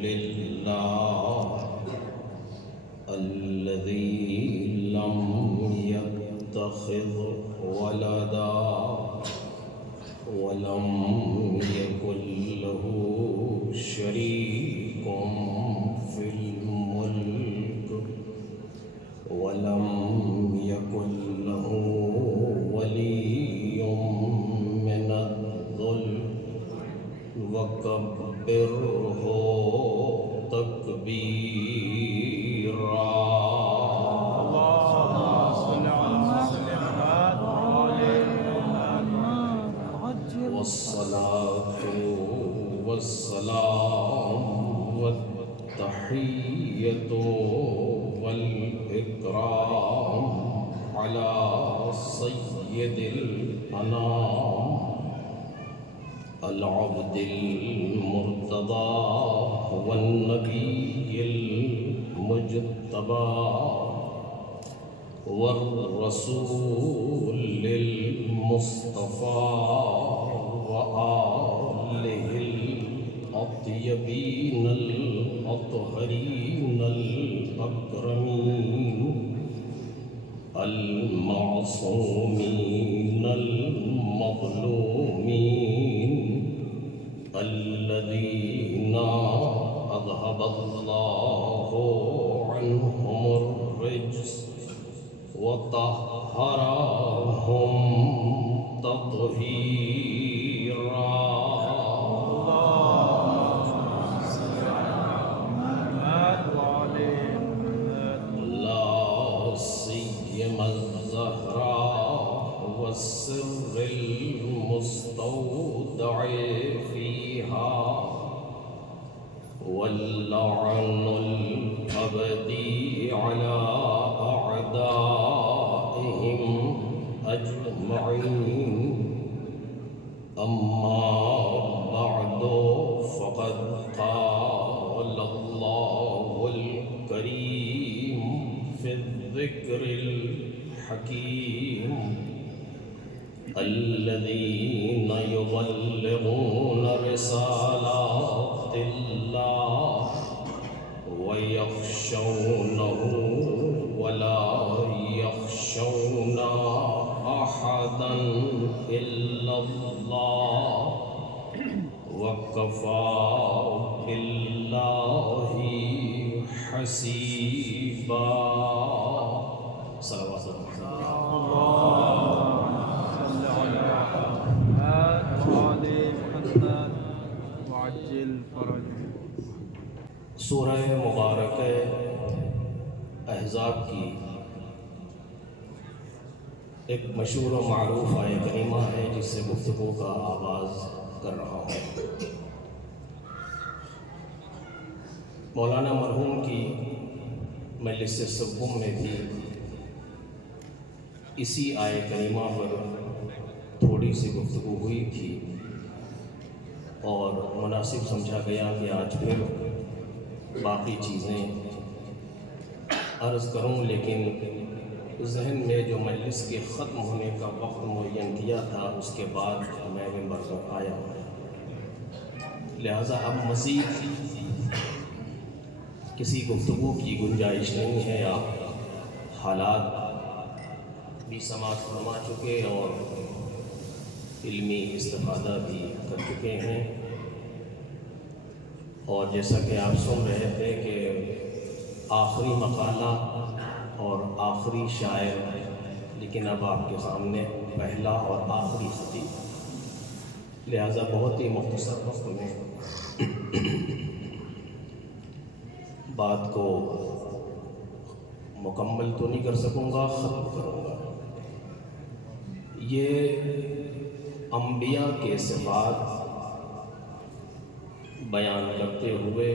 لله الذي لم يتخذ ولدا ولم يكن له شريك في الملك ولم يكن له ولي من الذل وكبره تكبيرا والصلاة والسلام والتحية والإكرام على سيد الأنام العبد المرتضى والنبي المجتبى والرسول المصطفى وآله الأطيبين الأطهرين الأكرمين المعصومين المظلومين الذين أذهب الله عنهم الرجس وطهرهم تطهيرا لا سيما الزهراء والسر المستودع فيها واللعن الأبدي على أعدائهم أجمعين أما بعد فقد قال الله الكريم في الذكر الحكيم الذين يبلغون رسالات الله ويخشونه ولا يخشون أحدا إلا الله وكفى بالله حسيبا. صلوات سورہ مبارک احزاب کی ایک مشہور و معروف آیہ کریمہ ہے جس سے گفتگو کا آغاز کر رہا ہوں. مولانا مرحوم کی مجلس سبم میں بھی اسی آیہ کریمہ پر تھوڑی سی گفتگو ہوئی تھی اور مناسب سمجھا گیا کہ آج پھر باقی چیزیں عرض کروں، لیکن ذہن میں جو مجلس کے ختم ہونے کا وقت معین کیا تھا اس کے بعد میں ممبر پر آیا ہوں، لہذا اب مزید کسی گفتگو کی گنجائش نہیں ہے. آپ حالات بھی سماعت فرما چکے اور علمی استفادہ بھی کر چکے ہیں، اور جیسا کہ آپ سن رہے تھے کہ آخری مقالہ اور آخری شاعر، لیکن اب آپ کے سامنے پہلا اور آخری خطیب، لہذا بہت ہی مختصر وقت میں بات کو مکمل تو نہیں کر سکوں گا، ختم کروں گا. یہ انبیاء کے صفات بیان کرتے ہوئے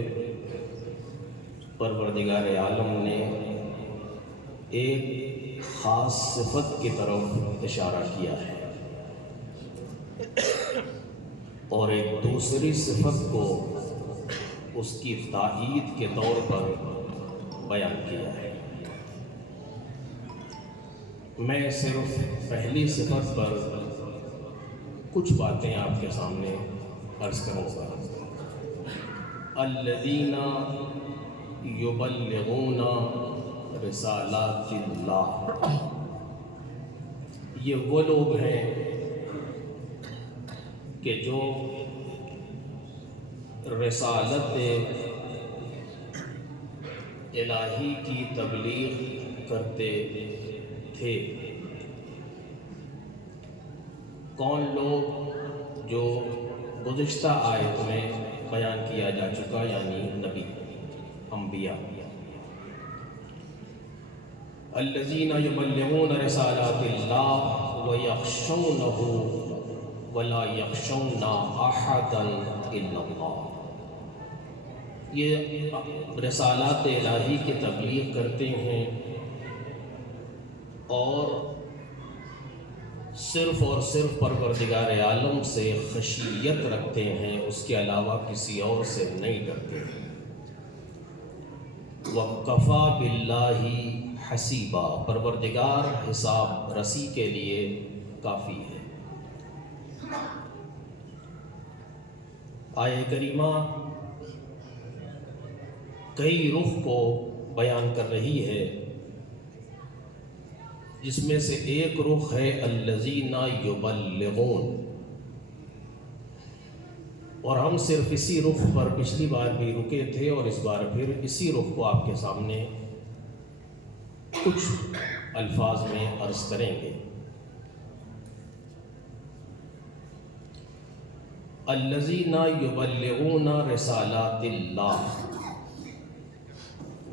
پروردگار عالم نے ایک خاص صفت کی طرف اشارہ کیا ہے اور ایک دوسری صفت کو اس کی تائید کے طور پر بیان کیا ہے. میں صرف پہلی صفت پر کچھ باتیں آپ کے سامنے عرض کروں گا. الذین یبلغون رسالات اللہ، یہ وہ لوگ ہیں کہ جو رسالت الہی کی تبلیغ کرتے تھے۔ کون لوگ؟ جو گزشتہ آیت میں بیان کیا جا چکا، یعنی نبی، انبیاء۔ الذین یبلغون رسالات اللہ ویخشونہ ولا یخشون احدا الا اللہ، یہ رسالات الہی کی تبلیغ کرتے ہیں اور صرف پروردگار عالم سے خشیت رکھتے ہیں، اس کے علاوہ کسی اور سے نہیں ڈرتے ہیں۔ وَكَفَى بِاللَّهِ حَسِيبًا، پروردگار حساب رسی کے لیے کافی ہے۔ آیہ کریمہ کئی رخ کو بیان کر رہی ہے، جس میں سے ایک رخ ہے الذین یبلغون، اور ہم صرف اسی رخ پر پچھلی بار بھی رکے تھے اور اس بار پھر اسی رخ کو آپ کے سامنے کچھ الفاظ میں عرض کریں گے۔ الذین یبلغون رسالات اللہ،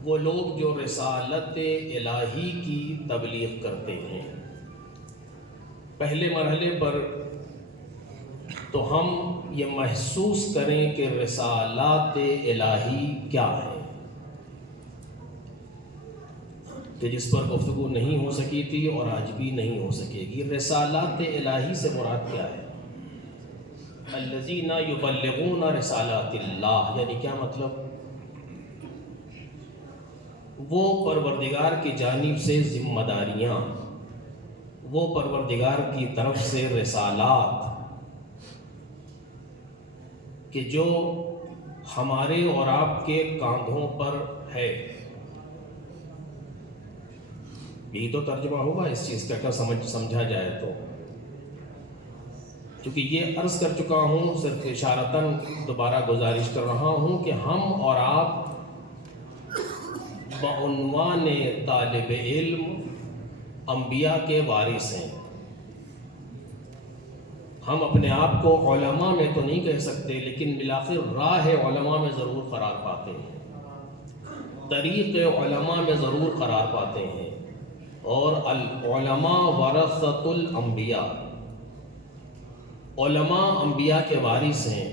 وہ لوگ جو رسالت الہی کی تبلیغ کرتے ہیں۔ پہلے مرحلے پر تو ہم یہ محسوس کریں کہ رسالات الہی کیا ہے، کہ جس پر گفتگو نہیں ہو سکی تھی اور آج بھی نہیں ہو سکے گی۔ رسالات الہی سے مراد کیا ہے؟ الذین یبلغون رسالات اللہ، یعنی کیا مطلب؟ وہ پروردگار کی جانب سے ذمہ داریاں، وہ پروردگار کی طرف سے رسالات کہ جو ہمارے اور آپ کے کاندھوں پر ہے۔ یہی تو ترجمہ ہوگا اس چیز کا، اگر سمجھا جائے تو، کیونکہ یہ عرض کر چکا ہوں، صرف اشارتاً دوبارہ گزارش کر رہا ہوں کہ ہم اور آپ بعنوان طالب علم انبیاء کے وارث ہیں۔ ہم اپنے آپ کو علماء میں تو نہیں کہہ سکتے، لیکن بالآخر راہ علماء میں ضرور قرار پاتے ہیں، طریق علماء میں ضرور قرار پاتے ہیں۔ اور العلماء ورثۃ الانبیاء، علماء انبیاء کے وارث ہیں،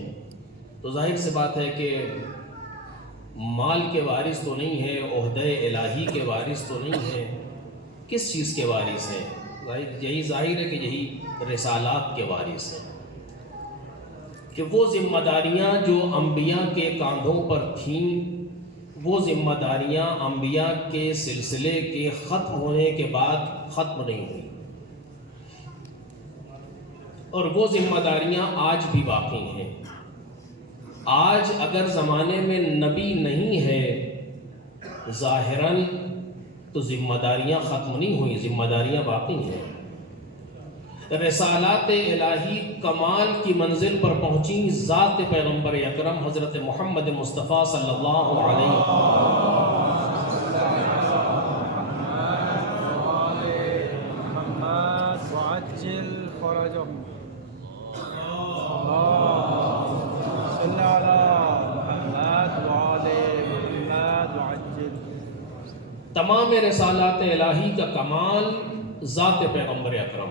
تو ظاہر سی بات ہے کہ مال کے وارث تو نہیں ہے، عہدہ الہی کے وارث تو نہیں ہے، کس چیز کے وارث ہیں؟ یہی ظاہر ہے کہ یہی رسالات کے وارث ہیں، کہ وہ ذمہ داریاں جو انبیاء کے کاندھوں پر تھیں، وہ ذمہ داریاں انبیاء کے سلسلے کے ختم ہونے کے بعد ختم نہیں ہوئی، اور وہ ذمہ داریاں آج بھی باقی ہیں۔ آج اگر زمانے میں نبی نہیں ہے ظاہراً تو ذمہ داریاں ختم نہیں ہوئی، ذمہ داریاں باقی ہیں۔ رسالات الہی کمال کی منزل پر پہنچی ذات پیغمبر اکرم حضرت محمد مصطفیٰ صلی اللہ علیہ تمام رسالات الہی کا کمال ذات پیغمبر اکرم،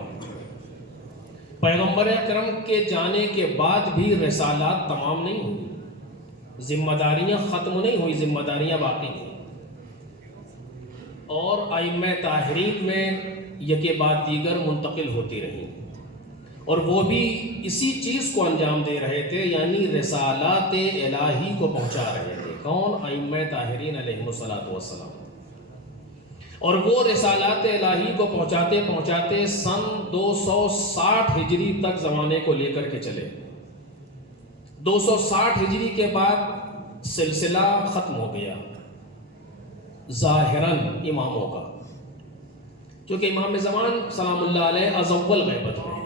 پیغمبر اکرم کے جانے کے بعد بھی رسالات تمام نہیں ہوئی، ذمہ داریاں ختم نہیں ہوئی، ذمہ داریاں باقی ہیں۔ اور ائمہ طاہرین میں یکے بعد دیگر منتقل ہوتی رہی، اور وہ بھی اسی چیز کو انجام دے رہے تھے، یعنی رسالات الہی کو پہنچا رہے تھے۔ کون؟ ائمہ طاہرین علیہم الصلوۃ والسلام۔ اور وہ رسالات الہی کو پہنچاتے پہنچاتے سن 260 ہجری تک زمانے کو لے کر کے چلے۔ 260 ہجری کے بعد سلسلہ ختم ہو گیا ظاہراً اماموں کا، کیونکہ امام زمان سلام اللہ علیہ از اول غیبت میں ہیں۔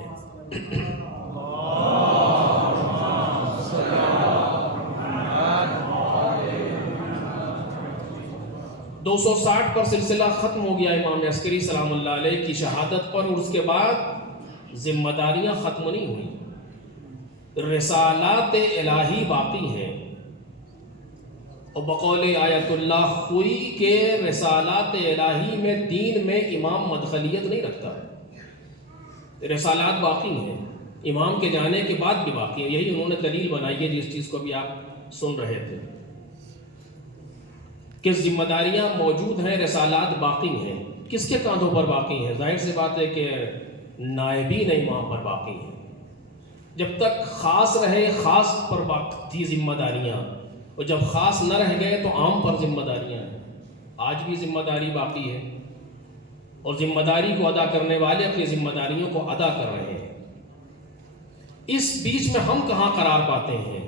260 پر سلسلہ ختم ہو گیا امام عسکری سلام اللہ علیہ کی شہادت پر، اور اس کے بعد ذمہ داریاں ختم نہیں ہوئی، رسالات الہی باقی ہیں، اور بقول آیت اللہ خوئی کے رسالات الہی میں دین میں امام مدخلیت نہیں رکھتا، رسالات باقی ہیں، امام کے جانے کے بعد بھی باقی ہیں۔ یہی انہوں نے دلیل بنائی ہے جس چیز کو بھی آپ سن رہے تھے کہ ذمہ داریاں موجود ہیں، رسالات باقی ہیں۔ کس کے کاندھوں پر باقی ہیں؟ ظاہر سی بات ہے کہ نائبین امام پر باقی ہیں۔ جب تک خاص رہے خاص پر باقی تھی ذمہ داریاں، اور جب خاص نہ رہ گئے تو عام پر ذمہ داریاں ہیں۔ آج بھی ذمہ داری باقی ہے، اور ذمہ داری کو ادا کرنے والے اپنی ذمہ داریوں کو ادا کر رہے ہیں۔ اس بیچ میں ہم کہاں قرار پاتے ہیں؟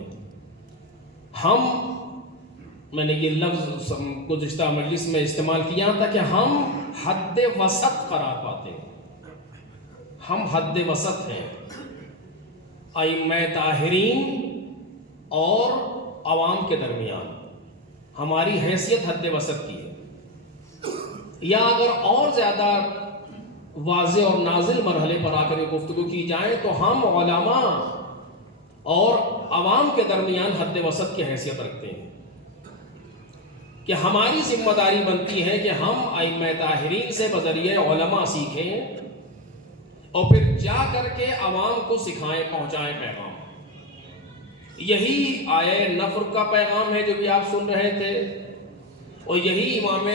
میں نے یہ لفظ گزشتہ مجلس میں استعمال کیا تھا کہ ہم حد وسط قرار پاتے ہیں، ہم حد وسط ہیں۔ ائمہ طاہرین اور عوام کے درمیان ہماری حیثیت حد وسط کی ہے، یا اگر اور زیادہ واضح اور نازل مرحلے پر آ کر گفتگو کی جائے تو ہم علماء اور عوام کے درمیان حد وسط کی حیثیت رکھتے ہیں، کہ ہماری ذمہ داری بنتی ہے کہ ہم ائمہ طاہرین سے بذریعہ علماء سیکھیں اور پھر جا کر کے عوام کو سکھائیں، پہنچائیں پیغام۔ یہی آیہ نفر کا پیغام ہے جو بھی آپ سن رہے تھے، اور یہی امام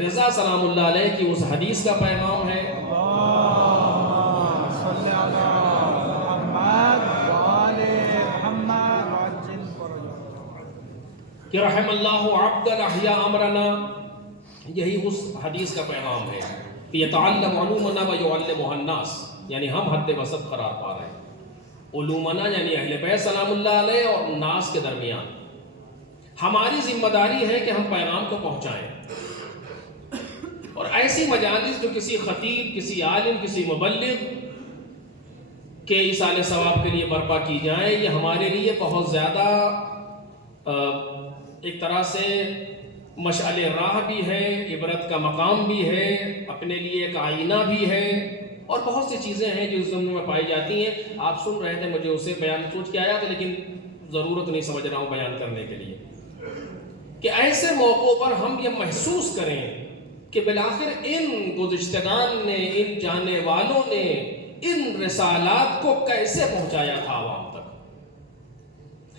رضا سلام اللہ علیہ کی اس حدیث کا پیغام ہے کہ رحم اللہ عبدا احیا امرنا۔ یہی اس حدیث کا پیغام ہے کہ یتعلم علومنا ویعلمها الناس، یعنی ہم حد وسط قرار پا رہے ہیں۔ علومنا یعنی اہل بیت سلام اللہ علیہ اور ناس کے درمیان ہماری ذمہ داری ہے کہ ہم پیغام کو پہنچائیں، اور ایسی مجالس جو کسی خطیب، کسی عالم، کسی مبلغ کے ایصال ثواب کے لیے برپا کی جائیں، یہ ہمارے لیے بہت زیادہ ایک طرح سے مشعل راہ بھی ہے، عبرت کا مقام بھی ہے، اپنے لیے ایک آئینہ بھی ہے، اور بہت سی چیزیں ہیں جو اس ضمن میں پائی جاتی ہیں۔ آپ سن رہے تھے، مجھے اسے بیان سوچ کے آیا تھا، لیکن ضرورت نہیں سمجھ رہا ہوں بیان کرنے کے لیے، کہ ایسے موقعوں پر ہم یہ محسوس کریں کہ بالآخر ان گزشتگان نے، ان جانے والوں نے ان رسالات کو کیسے پہنچایا تھا عوام تک،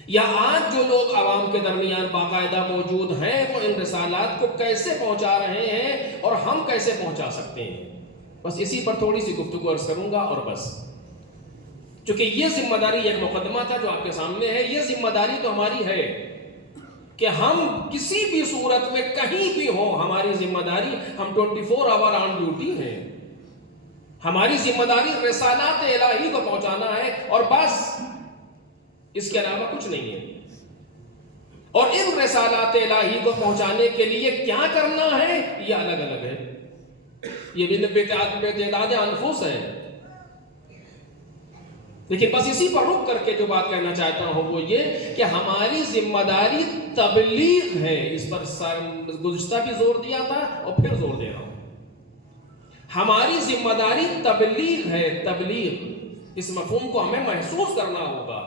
یا آج جو لوگ عوام کے درمیان باقاعدہ موجود ہیں وہ ان رسالات کو کیسے پہنچا رہے ہیں، اور ہم کیسے پہنچا سکتے ہیں۔ بس اسی پر تھوڑی سی گفتگو عرض کروں گا، اور بس چونکہ یہ ذمہ داری ایک مقدمہ تھا جو آپ کے سامنے ہے، یہ ذمہ داری تو ہماری ہے کہ ہم کسی بھی صورت میں کہیں بھی ہوں، ہماری ذمہ داری، ہم 24 آور آن ڈیوٹی ہیں، ہماری ذمہ داری رسالات الہی کو پہنچانا ہے، اور بس اس کے علاوہ کچھ نہیں ہے۔ اور ان رسالات الہی کو پہنچانے کے لیے کیا کرنا ہے یہ الگ الگ ہے، یہ بھی تعداد انفس ہے، لیکن بس اسی پر رک کر کے جو بات کہنا چاہتا ہوں وہ یہ کہ ہماری ذمہ داری تبلیغ ہے۔ اس پر گزشتہ بھی زور دیا تھا اور پھر زور دے رہا ہوں، ہماری ذمہ داری تبلیغ ہے، تبلیغ۔ اس مفہوم کو ہمیں محسوس کرنا ہوگا۔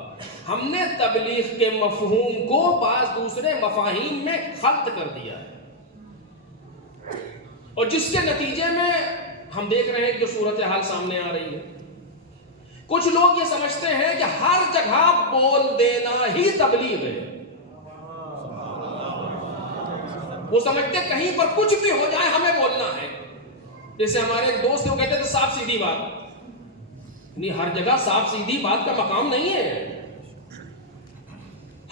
ہم نے تبلیغ کے مفہوم کو بعض دوسرے مفاہیم میں خلط کر دیا ہے، اور جس کے نتیجے میں ہم دیکھ رہے ہیں کہ جو صورتحال سامنے آ رہی ہے۔ کچھ لوگ یہ سمجھتے ہیں کہ ہر جگہ بول دینا ہی تبلیغ ہے، وہ سمجھتے ہیں کہیں پر کچھ بھی ہو جائے ہمیں بولنا ہے۔ جیسے ہمارے ایک دوست وہ کہتے تھے صاف سیدھی بات، نہیں، ہر جگہ صاف سیدھی بات کا مقام نہیں ہے،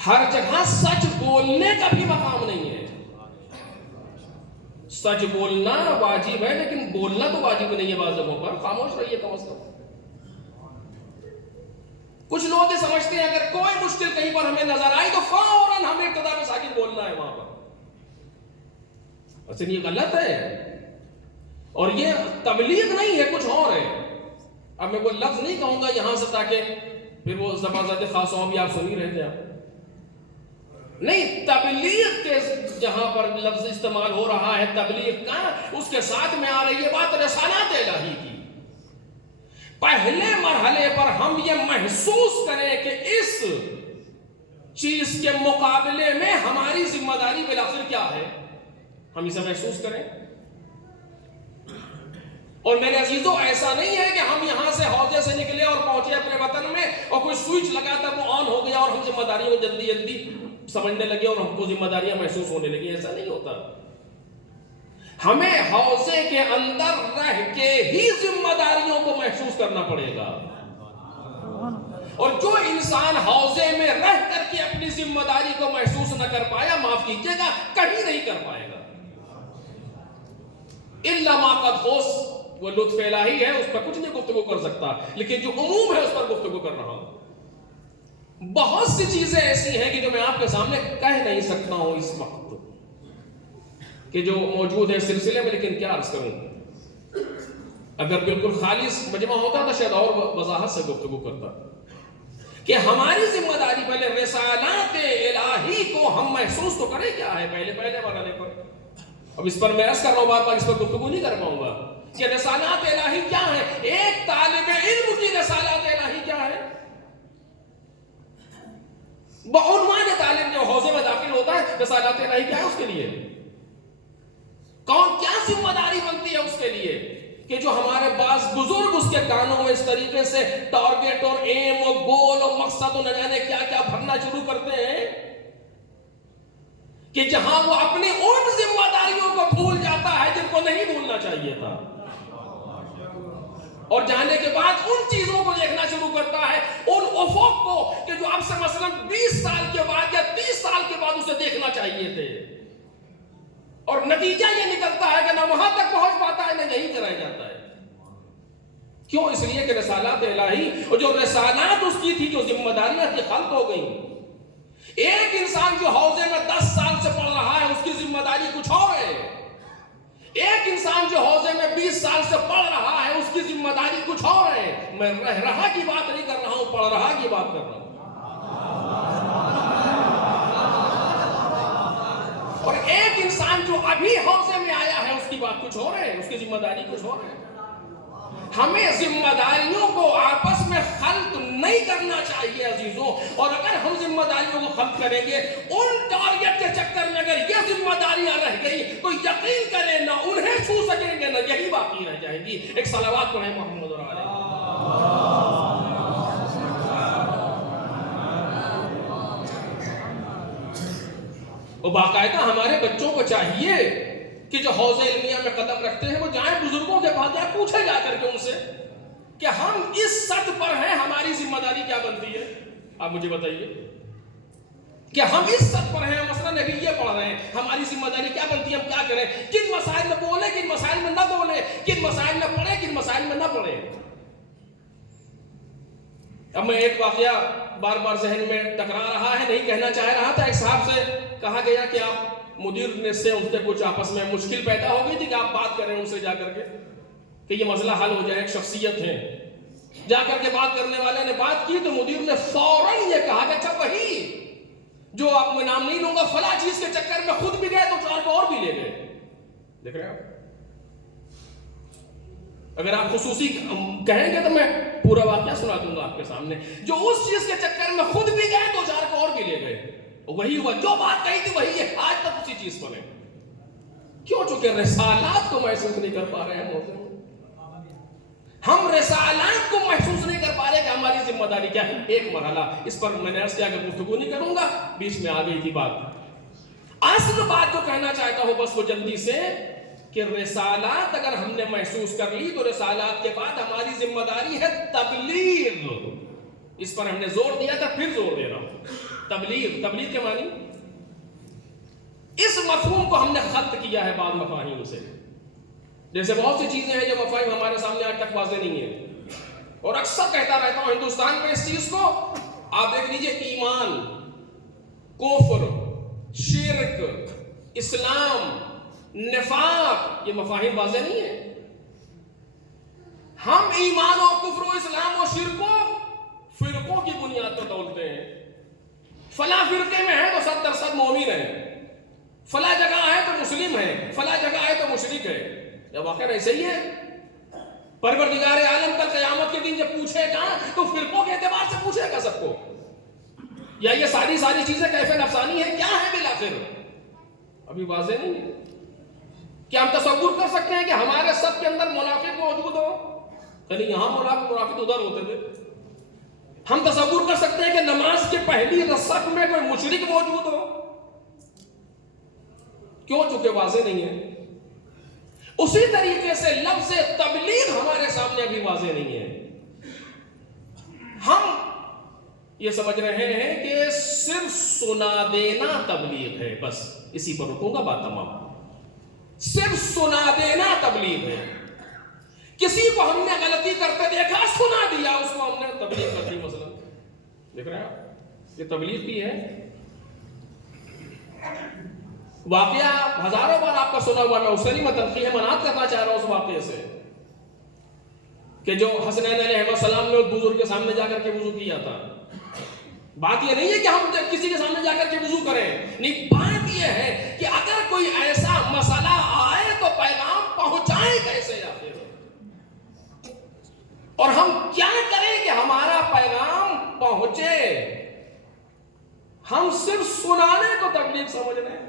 ہر جگہ سچ بولنے کا بھی مقام نہیں ہے۔ سچ بولنا واجب ہے، لیکن بولنا تو واجب نہیں ہے، بعض جگہوں پر خاموش رہیے کم از کم۔ کچھ لوگ یہ سمجھتے ہیں اگر کوئی مشکل کہیں پر ہمیں نظر آئی تو فوراً ہمیں ابتدا میں ساکت بولنا اصل یہ غلط ہے اور یہ تبلیغ نہیں ہے، کچھ اور ہے. اب میں کوئی لفظ نہیں کہوں گا یہاں سے تاکہ پھر وہ زبردست خاص بھی آپ سن ہی رہے تھے. آپ نہیں، تبلیغ کے جہاں پر لفظ استعمال ہو رہا ہے تبلیغ کا، اس کے ساتھ میں آ رہی ہے بات رسالات الہی کی. پہلے مرحلے پر ہم یہ محسوس کریں کہ اس چیز کے مقابلے میں ہماری ذمہ داری بالآخر کیا ہے، ہم اسے محسوس کریں. اور میرے عزیزوں، ایسا نہیں ہے کہ ہم یہاں سے حوضے سے نکلے اور پہنچے اپنے وطن میں اور کوئی سوئچ لگا تھا وہ آن ہو گیا اور ہم ذمہ داریوں کو جلدی جلدی سمجھنے لگے اور ہم کو ذمہ داریاں محسوس ہونے لگی. ایسا نہیں ہوتا. ہمیں حوضے کے اندر رہ کے ہی ذمہ داریوں کو محسوس کرنا پڑے گا. اور جو انسان حوضے میں رہ کر کے اپنی ذمہ داری کو محسوس نہ کر پایا، معاف کیجیے گا، کہیں نہیں کر پائے گا. الا ما قد خص، وہ لطف الہی ہے، اس پر کچھ نہیں گفتگو کر سکتا، لیکن جو عموم ہے اس پر گفتگو کر رہا ہوں. بہت سی چیزیں ایسی ہیں کہ جو میں آپ کے سامنے کہہ نہیں سکتا ہوں اس وقت کہ جو موجود ہے سلسلے میں، لیکن کیا عرض کروں. اگر بالکل خالص مجمع ہوتا تو شاید اور وضاحت سے گفتگو کرتا کہ ہماری ذمہ داری پہلے رسالات الہی کو ہم محسوس تو کریں. کیا ہے پہلے مرحلے پر. اب اس پر میں عرض کر رہا ہوں، بار بار اس پر گفتگو نہیں کر پاؤں گا کہ رسالات الہی کیا ہے. ایک طالب علم کی رسالات الہی کیا ہے. بعنوان طالب جو حوضے میں داخل ہوتا ہے، رسالات الہی کیا ہے اس کے لیے، کون کیا ذمہ داری بنتی ہے اس کے لیے. کہ جو ہمارے بعض بزرگ اس کے کانوں میں اس طریقے سے ٹارگیٹ اور ایم اور گول اور مقصد اور نہ جانے کیا کیا بھرنا شروع کرتے ہیں کہ جہاں وہ اپنی ان ذمہ داریوں کو بھول جاتا ہے جن کو نہیں بھولنا چاہیے تھا، اور جانے کے بعد ان چیزوں کو دیکھنا شروع کرتا ہے، ان افق کو کہ جو اب سے مثلا 20 سال کے بعد یا 30 سال کے بعد اسے دیکھنا چاہیے تھے. اور نتیجہ یہ نکلتا ہے کہ نہ وہاں تک پہنچ پاتا ہے، نہ یہیں رہ جاتا ہے. کیوں؟ اس لیے کہ رسالات الہی اور جو رسالات اس کی تھی، جو ذمہ داریاں تھی، خلط ہو گئیں. ایک انسان جو حوضے میں 10 سال سے پڑھ رہا ہے اس کی ذمہ داری کچھ اور ہے. ایک انسان جو حوضے میں 20 سال سے پڑھ رہا ہے اس کی ذمہ داری کچھ اور ہے. میں رہ رہا کی بات نہیں کر رہا ہوں، پڑھ رہا کی بات کر رہا ہوں. اور ایک انسان جو ابھی حوضے میں آیا ہے اس کی بات کچھ اور ہے، اس کی ذمہ داری کچھ اور ہے. ہمیں ذمہ داریوں کو آپس میں خلط نہیں کرنا چاہیے عزیزوں. اور اگر ہم ذمہ داریوں کو خلط کریں گے، ان ٹارگٹ کے چکر میں اگر یہ ذمہ داریاں رہ گئی تو یقین کریں نہ انہیں چھو سکیں گے، نہ یہی باقی رہ جائے گی. ایک صلوات پڑھیں محمد علیہ. وہ باقاعدہ ہمارے بچوں کو چاہیے کہ جو حوض علمیہ میں قدم رکھتے ہیں وہ جائیں بزرگوں کے پاس، جائیں پوچھیں جا کر کے ان سے کہ ہم اس سطح پر ہیں، ہماری ذمہ داری کیا بنتی ہے. آپ مجھے بتائیے کہ ہم اس سطح پر ہیں، مثلا ابھی یہ پڑھ رہے ہیں، ہماری ذمہ داری کیا بنتی ہے، ہم کیا کریں، کن مسائل میں بولیں، کن مسائل میں نہ بولیں، کن مسائل میں پڑھیں، کن مسائل میں نہ پڑھیں. اب میں ایک واقعہ بار بار ذہن میں ٹکرا رہا ہے، نہیں کہنا چاہ رہا تھا. ایک صاحب سے کہا گیا کہ آپ مدیر نے سے ان سے کچھ آپس میں مشکل پیدا ہو گئی تھی کہ آپ بات کریں ان سے جا کر کے کہ یہ مسئلہ حل ہو جائے. ایک شخصیت ہے، جا کر کے بات کرنے والے نے بات کی تو مدیر نے فوراً یہ کہا کہ اچھا وہی جو آپ میں نام نہیں لوں گا فلاں چیز کے چکر میں خود بھی گئے تو 4 کو اور بھی لے گئے. دیکھ رہے ہیں اگر آپ خصوصی کہیں گے تو میں پورا واقعہ سنا دوں گا آپ کے سامنے. جو اس چیز کے چکر میں خود بھی گئے تو 4 کو اور بھی لے گئے. وہی ہوا جو بات کہی تھی وہی ہے، آج تک اسی چیز پر ہے. کیوں؟ چونکہ رسالات کو محسوس نہیں کر پا رہے ہیں. ہم رسالات کو محسوس نہیں کر پا رہے کہ ہماری ذمہ داری کیا ہے. ایک مرحلہ اس پر میں نے عرض کیا کہ گفتگو نہیں کروں گا، بیچ میں آ گئی تھی بات. اصل بات جو کہنا چاہتا ہوں بس وہ جلدی سے کہ رسالات اگر ہم نے محسوس کر لی تو رسالات کے بعد ہماری ذمہ داری ہے تبلیغ. اس پر ہم نے زور دیا تھا، پھر زور دے رہا ہوں. تبلیغ کے معنی اس مفہوم کو ہم نے خلط کیا ہے بعض مفاہیم سے. جیسے بہت سی چیزیں ہیں جو مفاہیم ہمارے سامنے آج تک واضح نہیں ہیں، اور اکثر کہتا رہتا ہوں ہندوستان میں اس چیز کو آپ دیکھ لیجئے، ایمان، کفر، شرک، اسلام، نفاق، یہ مفاہیم واضح نہیں ہے. ہم ایمان و کفر و اسلام و شرک و فرقوں کی بنیاد پر تولتے ہیں. فلاں فرقے میں ہے تو 70% مومن ہے، فلاں جگہ ہے تو مسلم ہے، فلاں جگہ ہے تو مشرک ہے. یہ واقعہ ایسے ہی ہے. پروردگار عالم کل قیامت کے دن جب پوچھے گا تو فرقوں کے اعتبار سے پوچھے گا سب کو. یا یہ ساری چیزیں کیفے نفسانی ہیں، کیا ہے بالآخر؟ ابھی واضح نہیں ہے. کیا ہم تصور کر سکتے ہیں کہ ہمارے سب کے اندر منافق موجود ہو؟ یعنی یہاں منافق ادھر ہوتے تھے. ہم تصور کر سکتے ہیں کہ نماز کے پہلی رکعت میں کوئی مشرک موجود ہو؟ کیوں؟ چونکہ واضح نہیں ہے. اسی طریقے سے لفظ تبلیغ ہمارے سامنے ابھی واضح نہیں ہے. ہم یہ سمجھ رہے ہیں کہ صرف سنا دینا تبلیغ ہے، بس اسی پر رکوں گا بات تمام. صرف سنا دینا تبلیغ ہے. کسی کو ہم نے غلطی کرتے دیکھا، سنا دیا، اس کو ہم نے تبلیغ کر دی. مثلا دیکھ رہے ہیں یہ تبلیغ بھی ہے. واقعہ ہزاروں بار آپ کا سنا ہوا، میں اس سے نہیں تنقیح منعت کرنا چاہ رہا ہوں اس واقعے سے کہ جو حسنین علیہ السلام نے اس بزرگ کے سامنے جا کر کے وضو کیا تھا. بات یہ نہیں ہے کہ ہم کسی کے سامنے جا کر کے وضو کریں، نہیں. بات یہ ہے کہ اگر کوئی ایسا مسئلہ آئے تو پیغام پہنچائیں کیسے آخر، اور ہم کیا کریں کہ ہمارا پیغام پہنچے. ہم صرف سنانے کو تبلیغ سمجھ رہے ہیں.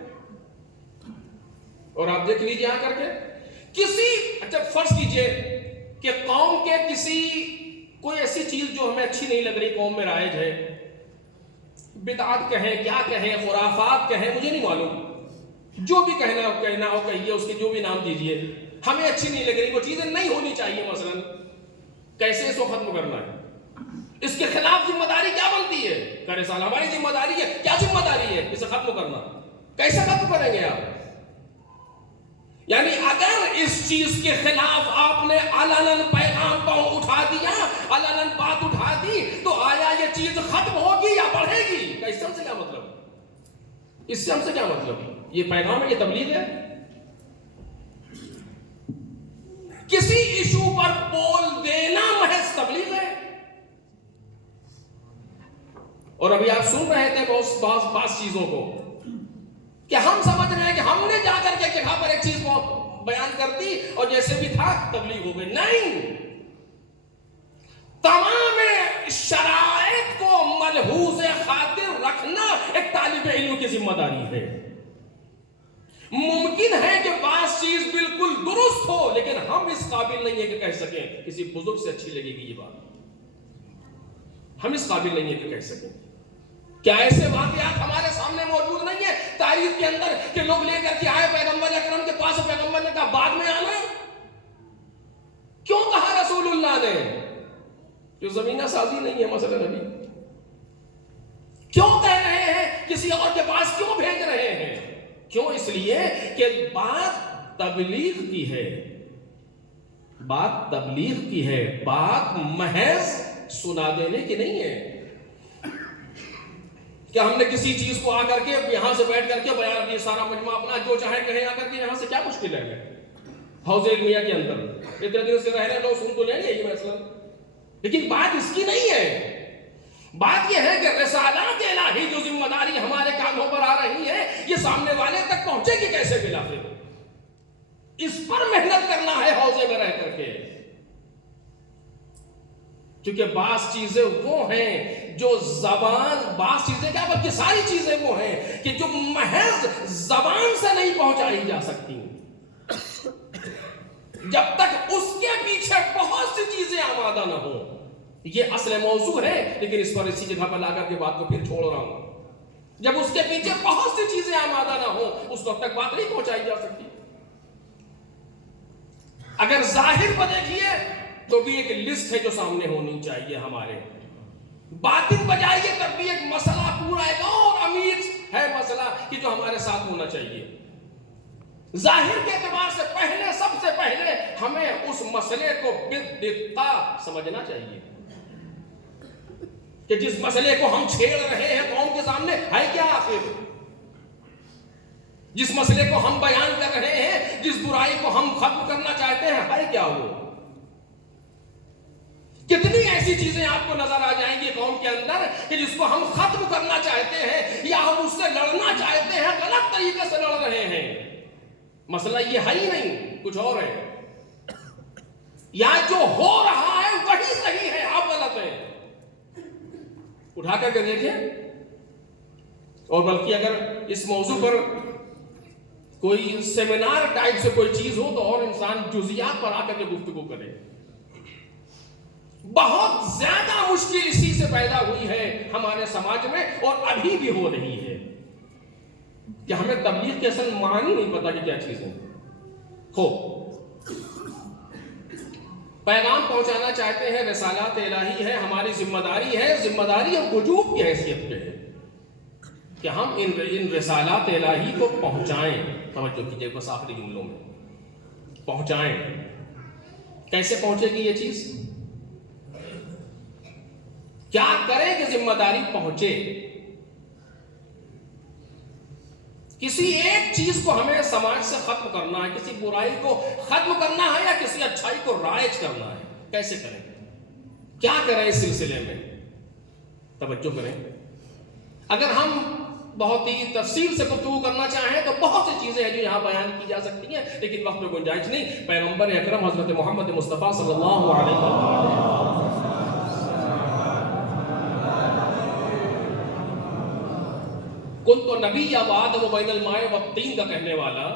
اور آپ دیکھ لیجیے آ کر کے اچھا فرض کیجئے کہ قوم کے کوئی ایسی چیز جو ہمیں اچھی نہیں لگ رہی، قوم میں رائج ہے، بدعت کہیں، کیا کہیں، خرافات کہیں، مجھے نہیں معلوم، جو بھی کہنا ہو کہیے، اس کے جو بھی نام دیجئے، ہمیں اچھی نہیں لگ رہی، وہ چیزیں نہیں ہونی چاہیے. مثلا کیسے اس کو ختم کرنا ہے؟ اس کے خلاف ذمہ داری کیا بنتی ہے؟ کرے سال ہماری ذمہ داری ہے. کیا ذمہ داری ہے اسے ختم کرنا؟ کیسے ختم کریں گے آپ؟ یعنی اگر اس چیز کے خلاف آپ نے علناً پیغام اٹھا دیا، علناً بات اٹھا دی، تو آیا یہ چیز ختم ہوگی یا بڑھے گی؟ اس سے ہم سے کیا مطلب؟ اس سے ہم سے کیا مطلب؟ یہ پیغام ہے، یہ تبلیغ ہے. کسی ایشو پر بول دینا محض تبلیغ ہے. اور ابھی آپ سن رہے تھے بعض چیزوں کو کہ ہم سمجھ رہے ہیں کہ ہم نے جا کر کے جگہ پر ایک چیز کو بیان کر دی اور جیسے بھی تھا تبلیغ ہو گئی. نہیں، تمام شرائط کو ملحوظ خاطر رکھنا ایک طالب علم کی ذمہ داری ہے. ممکن ہے کہ بعض چیز بالکل درست ہو، لیکن ہم اس قابل نہیں ہے کہ کہہ سکیں کسی بزرگ سے اچھی لگے گی یہ بات. ہم اس قابل نہیں ہے کہ کہہ سکیں. کیا ایسے واقعات ہمارے سامنے موجود نہیں ہے تاریخ کے اندر کہ لوگ لے کر کے آئے پیغمبر اکرم کے پاس، پیغمبر نے کہا بعد میں آنا؟ کیوں کہا رسول اللہ نے؟ جو زمینہ سازی نہیں ہے مثلا نبی. کیوں کہہ رہے ہیں کسی اور کے پاس، کیوں بھیج رہے ہیں؟ کیوں؟ اس لیے کہ بات تبلیغ کی ہے. بات تبلیغ کی ہے، بات محض سنا دینے کی نہیں ہے. کیا ہم نے کسی چیز کو آ کر کے یہاں سے بیٹھ کر کے بیان یہ سارا مجمع اپنا جو چاہے کہیں آ کر کے یہاں سے کیا مشکل ہے؟ حوض علمیہ کے اندر اتنے دن سے رہ رہے لوگ سن تو لیں گے یہ مثلا، لیکن بات اس کی نہیں ہے. بات یہ ہے کہ رسالات الہی جو ذمہ داری ہمارے کاندھوں پر آ رہی ہے، یہ سامنے والے تک پہنچے گی کیسے بالآخر؟ اس پر محنت کرنا ہے حوضے میں رہ کر کے. کیونکہ بعض چیزیں وہ ہیں جو بعض چیزیں کیا بلکہ ساری چیزیں وہ ہیں کہ جو محض زبان سے نہیں پہنچائی جا سکتی جب تک اس کے پیچھے بہت سی چیزیں آمادہ نہ ہوں. یہ اصل موضوع ہے، لیکن اس پر اسی جگہ پر لا کر کے بات کو پھر چھوڑ رہا ہوں. جب اس کے پیچھے بہت سی چیزیں آمادہ نہ ہوں اس وقت تک بات نہیں پہنچائی جا سکتی. اگر ظاہر پر دیکھیے تو بھی ایک لسٹ ہے جو سامنے ہونی چاہیے ہمارے. باطن بجائیے تب بھی ایک مسئلہ پورا ایک اور امیر ہے مسئلہ کہ جو ہمارے ساتھ ہونا چاہیے. ظاہر کے اعتبار سے پہلے سب سے پہلے ہمیں اس مسئلے کو بدقت سمجھنا چاہیے کہ جس مسئلے کو ہم چھیڑ رہے ہیں قوم کے سامنے ہے کیا آخر. جس مسئلے کو ہم بیان کر رہے ہیں، جس برائی کو ہم ختم کرنا چاہتے ہیں، ہے کیا وہ؟ کتنی ایسی چیزیں آپ کو نظر آ جائیں گی قوم کے اندر کہ جس کو ہم ختم کرنا چاہتے ہیں یا ہم اس سے لڑنا چاہتے ہیں، غلط طریقے سے لڑ رہے ہیں۔ مسئلہ یہ ہے ہی نہیں، کچھ اور ہے، یا جو ہو رہا ہے وہی صحیح ہے، آپ غلط ہیں۔ اٹھا کر کے دیکھیں، اور بلکہ اگر اس موضوع پر کوئی سیمینار ٹائپ سے کوئی چیز ہو تو اور انسان جزیات پر آ کر کے گفتگو کرے۔ بہت زیادہ مشکل اسی سے پیدا ہوئی ہے ہمارے سماج میں، اور ابھی بھی ہو رہی ہے، کہ ہمیں تبلیغ کے اصل معنی نہیں پتا کہ کیا چیز ہے۔ ہو پیغام پہنچانا چاہتے ہیں، رسالات الہی ہے، ہماری ذمہ داری ہے، ذمہ داری اور وجوب کی حیثیت پہ ہے کہ ہم ان رسالات الہی کو پہنچائیں۔ توجہ کیجئے، بس آخری جملوں میں پہنچائیں۔ کیسے پہنچے گی یہ چیز؟ کیا کریں کہ ذمہ داری پہنچے؟ کسی ایک چیز کو ہمیں سماج سے ختم کرنا ہے، کسی برائی کو ختم کرنا ہے یا کسی اچھائی کو رائج کرنا ہے۔ کیسے کریں؟ کیا کریں اس سلسلے میں؟ توجہ کریں۔ اگر ہم بہت ہی تفصیل سے گفتگو کرنا چاہیں تو بہت سی چیزیں ہیں جو یہاں بیان کی جا سکتی ہیں، لیکن وقت میں گنجائش نہیں۔ پیغمبر اکرم حضرت محمد مصطفیٰ صلی اللہ علیہ وسلم کنت نبی وآدم بین الماء والطین کا کہنے والا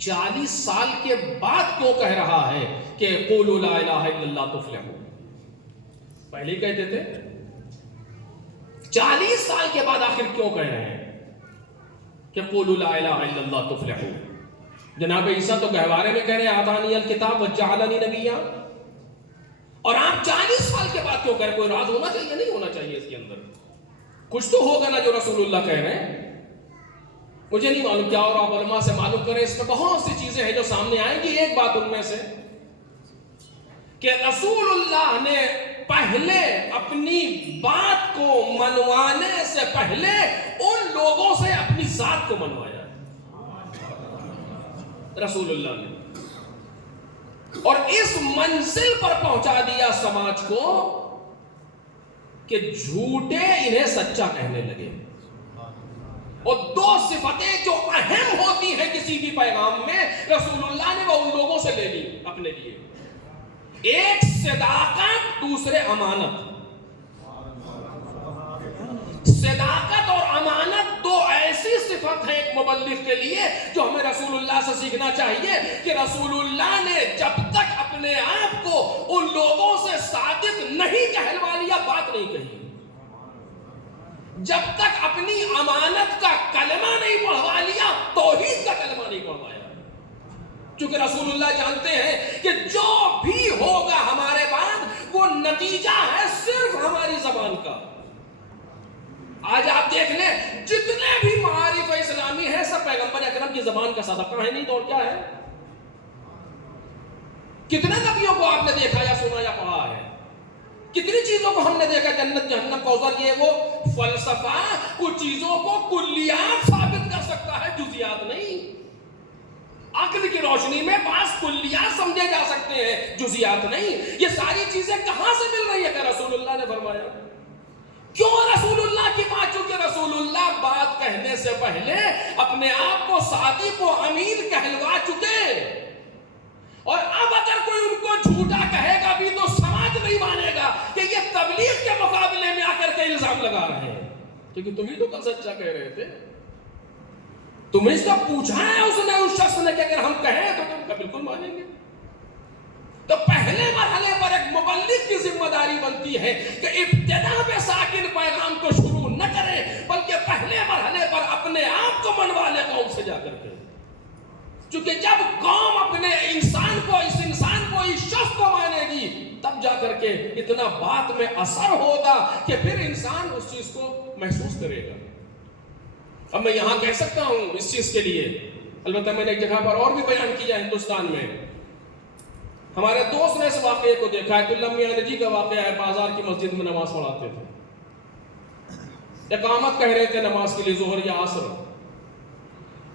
40 سال کے بعد کیوں کہہ رہا ہے کہ قولوا لا الہ الا اللہ تفلحوا؟ پہلے کہتے تھے، 40 سال کے بعد آخر کیوں کہہ رہے ہیں کہ قولوا لا الہ الا اللہ تفلحوا؟ جناب عیسیٰ تو گہوارے میں کہہ رہے ہیں آتانی الکتاب وجعلنی نبیا، اور آپ 40 سال کے بعد کیوں کہہ رہے ہیں؟ کوئی راز ہونا چاہیے، نہیں ہونا چاہیے اس کے اندر؟ کچھ تو ہوگا نا جو رسول اللہ کہہ رہے ہیں، مجھے نہیں معلوم کیا، اور آپ علماء سے معلوم کریں۔ اس میں بہت سی چیزیں ہیں جو سامنے آئیں گی۔ ایک بات ان میں سے کہ رسول اللہ نے پہلے اپنی بات کو منوانے سے پہلے ان لوگوں سے اپنی ذات کو منوایا رسول اللہ نے، اور اس منزل پر پہنچا دیا سماج کو کہ جھوٹے انہیں سچا کہنے لگے۔ اور دو صفتیں جو اہم ہوتی ہیں کسی بھی پیغام میں، رسول اللہ نے وہ ان لوگوں سے لے لی اپنے لیے۔ ایک صداقت، دوسرے امانت۔ صداقت اور امانت دو ایسی صفت ہیں ایک مبلغ کے لیے جو ہمیں رسول اللہ سے سیکھنا چاہیے کہ رسول اللہ نے جب تک اپنے آپ کو ان لوگوں سے صادق نہیں کہلوا لیا، بات نہیں کہی، جب تک اپنی امانت کا کلمہ نہیں پڑھوا لیا، توحید کا کلمہ نہیں پڑھوایا۔ چونکہ رسول اللہ جانتے ہیں کہ جو بھی ہوگا ہمارے بعد وہ نتیجہ ہے صرف ہماری زبان کا۔ آج آپ دیکھ لیں جتنے بھی معارف اسلامی ہیں سب پیغمبر اکرم کی زبان کا صدقہ ہے، نہیں تو کیا ہے؟ کتنے نبیوں کو آپ نے دیکھا یا سنا یا پڑھا ہے؟ کتنی چیزوں کو ہم نے دیکھا، جنت جہنم کوثر، یہ وہ فلسفہ کچھ چیزوں کو کلیات ثابت کر سکتا ہے، جزیات نہیں۔ عقل کی روشنی میں بعض کلیات سمجھے جا سکتے ہیں، جزیات نہیں۔ یہ ساری چیزیں کہاں سے مل رہی ہے کہ رسول اللہ نے فرمایا؟ کیوں رسول اللہ کی بات؟ چونکہ رسول اللہ بات کہنے سے پہلے اپنے آپ کو صادق و امین کہلوا چکے، اور اب اگر کوئی ان کو جھوٹا کہے گا بھی تو سماج نہیں مانے گا کہ یہ تبلیغ کے مقابلے میں آ کر کے الزام لگا رہے ہیں، کیونکہ تم ہی تو کل سچا کہہ رہے تھے، تم نے اس کا پوچھا ہے اس نے، اس شخص نے، کہ اگر ہم کہیں تو تم کا بالکل مانیں گے۔ تو پہلے مرحلے پر ایک مبلغ کی ذمہ داری بنتی ہے کہ ابتدا میں ساکن پیغام کو شروع نہ کرے، بلکہ پہلے مرحلے پر اپنے آپ کو منوا لے قوم سے جا کر کے۔ چونکہ جب قوم اپنے انسان کو، اس انسان کو، اس شخص کو مانے گی، تب جا کر کے اتنا بات میں اثر ہوگا کہ پھر انسان اس چیز کو محسوس کرے گا۔ اب میں یہاں کہہ سکتا ہوں اس چیز کے لیے، البتہ میں نے ایک جگہ پر اور بھی بیان کیا ہندوستان میں، ہمارے دوست نے اس واقعے کو دیکھا ہے، اللہ میاں نجی کا واقعہ ہے، بازار کی مسجد میں نماز پڑھاتے تھے، اقامت کہہ رہے تھے نماز کے لیے ظہر یا عصر،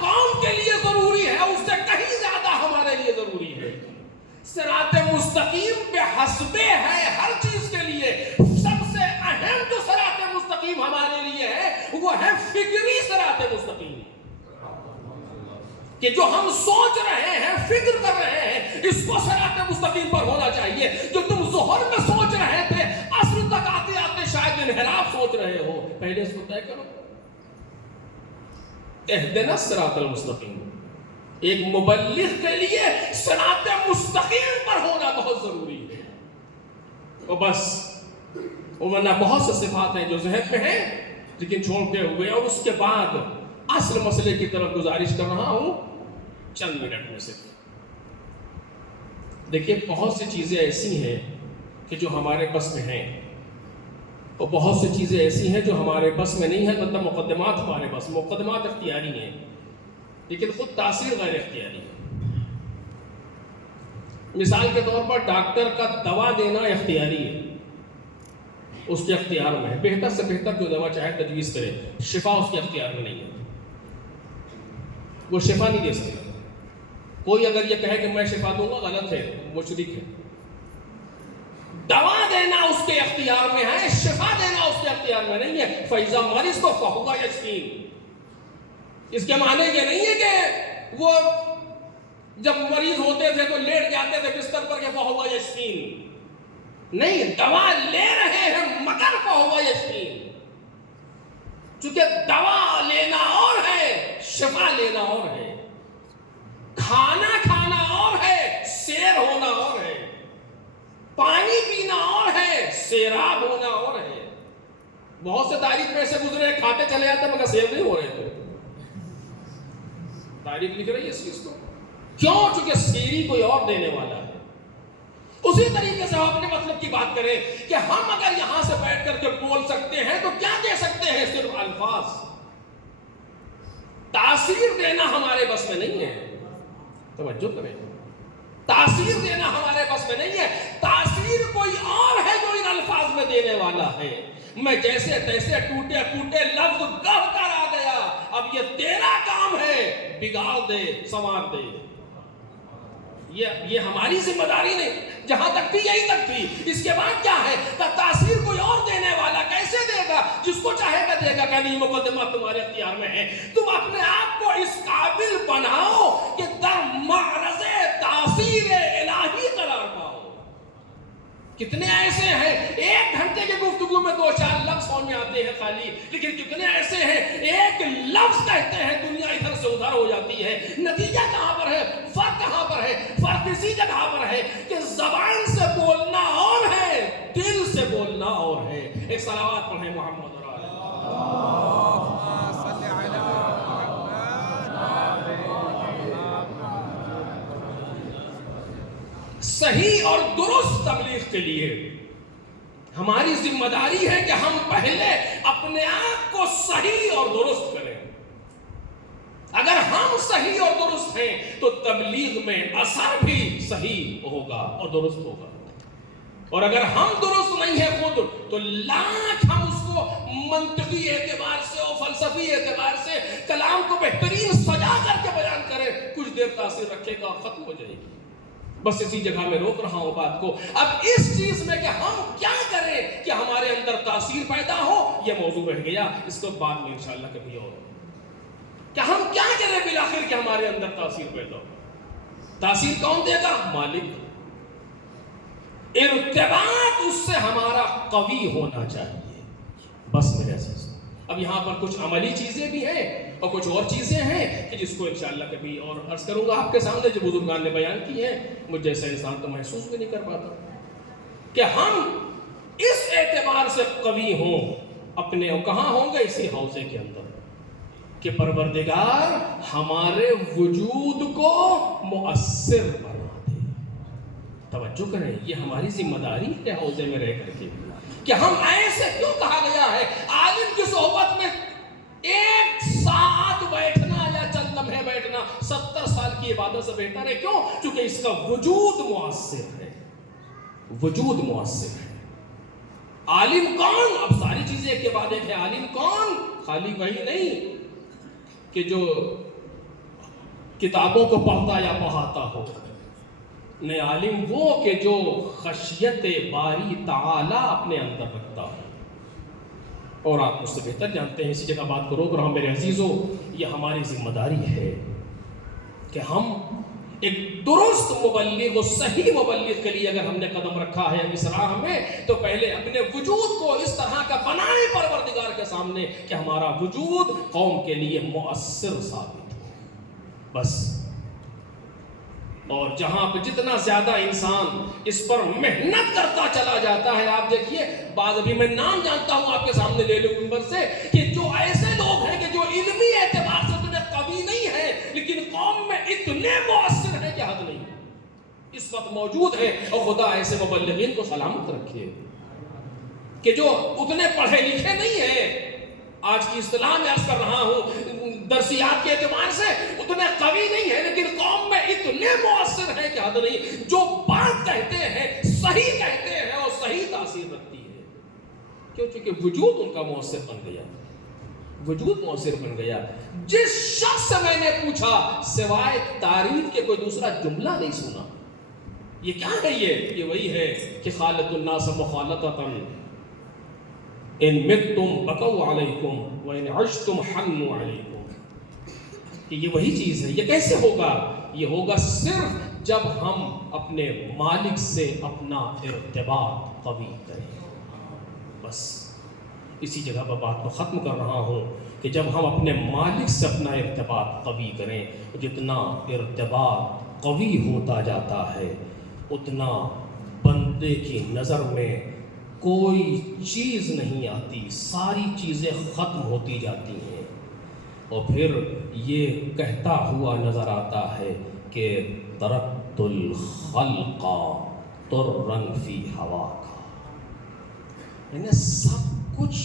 قوم کے لیے ضروری ہے اس سے کہیں زیادہ ہمارے لیے ضروری ہے. صراط مستقیم پہ حسبے ہے ہر چیز کے لیے. سب سے اہم جو صراط مستقیم ہمارے لیے ہے وہ ہے فکری صراط مستقیم, کہ جو ہم سوچ رہے ہیں, فکر کر رہے ہیں, اس کو صراط مستقیم پر ہونا چاہیے. جو تم ظہر میں سوچ رہے تھے, عصر تک آتے آتے شاید انحراف سوچ رہے ہو, پہلے اس کو طے کرو. اہدنا الصراط المستقیم. ایک مبلغ کے لیے صراط مستقیم پر ہونا بہت ضروری ہے. اور بس, ورنہ بہت سے صفات ہیں جو ذہن میں ہیں لیکن چھوڑتے ہوئے. اور اس کے بعد اصل مسئلے کی طرف گزارش کر رہا ہوں چند منٹ میں سے. دیکھیے بہت سی چیزیں ایسی ہیں کہ جو ہمارے بس میں ہیں, اور بہت سی چیزیں ایسی ہیں جو ہمارے بس میں نہیں ہیں. مطلب مقدمات ہمارے بس, مقدمات اختیاری ہیں لیکن خود تاثیر غیر اختیاری ہے. مثال کے طور پر ڈاکٹر کا دوا دینا اختیاری ہے, اس کے اختیار میں ہے. بہتر سے بہتر جو دوا چاہے تجویز کرے, شفا اس کے اختیار میں نہیں ہے, وہ شفا نہیں دے سکتا. کوئی اگر یہ کہے کہ میں شفا دوں گا, غلط ہے, مشرک ہے. دوا دینا اس کے اختیار میں ہے, شفا دینا اس کے اختیار میں نہیں ہے. فَإِذَا مَرِضْتُ فَهُوَ يَشْفِينِ. اس کے معنی یہ نہیں ہے کہ وہ جب مریض ہوتے تھے تو لیٹ جاتے تھے بستر پر کہ فَهُوَ يَشْفِينِ. نہیں, دوا لے رہے ہیں مگر فَهُوَ يَشْفِينِ. چونکہ دوا لینا اور ہے, شفا لینا اور ہے. کھانا کھانا اور ہے, سیر ہونا اور ہے. پانی پینا اور ہے, سیراب ہونا اور ہے. بہت سے تاریخ میں سے گزرے, کھاتے چلے جاتے مگر سیر نہیں ہو رہے تھے. تاریخ لکھ رہی ہے اس چیز کو. کیوں؟ چونکہ سیری کوئی اور دینے والا ہے. اسی طریقے سے ہم اپنے مطلب کی بات کریں کہ ہم اگر یہاں سے بیٹھ کر کے بول سکتے ہیں تو کیا دے سکتے ہیں؟ صرف الفاظ. تاثیر دینا ہمارے بس میں نہیں ہے. توجہ کریں, تاثیر دینا ہمارے بس میں نہیں ہے. تاثیر کوئی اور ہے جو ان الفاظ میں دینے والا ہے. میں جیسے تیسے ٹوٹے پھوٹے لفظ گڑھ کر آ گیا, اب یہ تیرا کام ہے, بگاڑ دے, سنوار دے. یہ ہماری ذمہ داری نہیں. جہاں تک تھی یہی تک تھی. اس کے بعد کیا ہے کہ تاثیر کوئی اور دینے والا کیسے دے گا؟ جس کو چاہے گا دے گا. کہ نہیں, مقدمات تمہارے اختیار میں ہے. تم اپنے آپ کو اس قابل بناؤ کہ در معرض تاثیر الہی قرار پاؤ. کتنے ایسے ہیں ایک گھنٹے کے گفتگو میں 2-4 لفظ سمجھ میں آتے ہیں خالی, لیکن کتنے ایسے ہیں ایک لفظ کہتے ہیں دنیا ادھر سے ادھر ہو جاتی ہے. نتیجہ کہاں پر ہے؟ فرق کہاں پر ہے؟ فرق اسی جگہ پر ہے کہ زبان سے بولنا اور ہے, دل سے بولنا اور ہے. ایک صلوات پڑھیں محمد اور آلہ. صحیح اور درست تبلیغ کے لیے ہماری ذمہ داری ہے کہ ہم پہلے اپنے آپ کو صحیح اور درست کریں. اگر ہم صحیح اور درست ہیں تو تبلیغ میں اثر بھی صحیح ہوگا اور درست ہوگا. اور اگر ہم درست نہیں ہیں خود تو لاکھ ہم اس کو منطقی اعتبار سے اور فلسفی اعتبار سے کلام کو بہترین سجا کر کے بیان کریں, کچھ دیر تاثیر رکھے گا اور ختم ہو جائے گی. بس اسی جگہ میں روک رہا ہوں بات کو. اب اس چیز میں کہ ہم کیا کریں کہ ہمارے اندر تاثیر پیدا ہو, یہ موضوع رہ گیا. اس کو بعد میں انشاءاللہ کبھی اور کہ ہم کیا کریں بالآخر کہ ہمارے اندر تاثیر پیدا ہو. تاثیر کون دے گا؟ مالک. ارتباط اس سے ہمارا قوی ہونا چاہیے. بس میرے عزیز, اب یہاں پر کچھ عملی چیزیں بھی ہیں اور کچھ اور چیزیں ہیں کہ جس کو انشاءاللہ کبھی اور عرض کروں گا آپ کے سامنے, جو بزرگان نے بیان کی ہیں. مجھ جیسا انسان تو محسوس بھی نہیں کر پاتا کہ ہم اس اعتبار سے قوی ہوں اپنے. کہاں ہوں گے؟ اسی حوضے کے اندر کہ پروردگار ہمارے وجود کو مؤثر بنا دے. توجہ کریں, یہ ہماری ذمہ داری ہے حوضے میں رہ کر کے کہ ہم ایسے. کیوں کہا گیا ہے عالم کی صحبت میں 1 ساعت بیٹھنا یا چند لمحے بیٹھنا 70 سال کی عبادت سے بہتر ہے. کیوں؟ چونکہ اس کا وجود مؤثر ہے. وجود مؤثر ہے. عالم کون؟ اب ساری چیزیں ایک کے بعد ایک ہے. عالم کون؟ خالی وہی نہیں کہ جو کتابوں کو پڑھتا یا پڑھاتا ہو، نہ عالم وہ کہ جو خشیت باری تعالی اپنے اندر رکھتا ہو۔ اور آپ مجھ سے بہتر جانتے ہیں، اسی جگہ بات کو روک رہا ہوں میرے عزیزوں، یہ ہماری ذمہ داری ہے کہ ہم ایک درست مبلغ و صحیح مبلغ کے لیے اگر ہم نے قدم رکھا ہے اس راہ میں، تو پہلے اپنے وجود کو اس طرح کا بنائے پروردگار کے سامنے کہ ہمارا وجود قوم کے لیے مؤثر ثابت ہو، بس۔ اور جہاں پہ جتنا زیادہ انسان اس پر محنت کرتا چلا جاتا ہے، آپ دیکھیے بعض ابھی میں نام جانتا ہوں آپ کے سامنے لے لوں منبر سے، کہ جو ایسے لوگ ہیں کہ جو علمی اعتبار سے اتنے قوی نہیں ہیں لیکن قوم میں اتنے مؤثر ہیں کہ حد نہیں، اس وقت موجود ہیں، اور خدا ایسے مبلغین کو سلامت رکھے کہ جو اتنے پڑھے لکھے نہیں ہیں، آج کی اصطلاح میں عرض کر رہا ہوں درسیات کے اعتبار سے اتنے قوی نہیں ہے لیکن قوم میں اتنے مؤثر ہیں کہ حد نہیں، جو بات کہتے ہیں صحیح کہتے ہیں اور صحیح تاثیر رکھتی ہے، کیوں؟ چونکہ وجود ان کا مؤثر بن گیا، وجود مؤثر بن گیا۔ جس شخص سے میں نے پوچھا سوائے تعریف کے کوئی دوسرا جملہ نہیں سنا، یہ کیا ہے؟ یہ وہی ہے کہ خالط الناس مخالطۃ، ان متم بقوا علیکم وان عشتم حنوا علیکم، کہ یہ وہی چیز ہے۔ یہ کیسے ہوگا؟ یہ ہوگا صرف جب ہم اپنے مالک سے اپنا ارتباط قوی کریں، بس۔ اسی جگہ پر بات کو ختم کر رہا ہوں کہ جب ہم اپنے مالک سے اپنا ارتباط قوی کریں، جتنا ارتباط قوی ہوتا جاتا ہے اتنا بندے کی نظر میں کوئی چیز نہیں آتی، ساری چیزیں ختم ہوتی جاتی ہیں، اور پھر یہ کہتا ہوا نظر آتا ہے کہ ترکت الخلق طرا فی ہواک، میں نے سب کچھ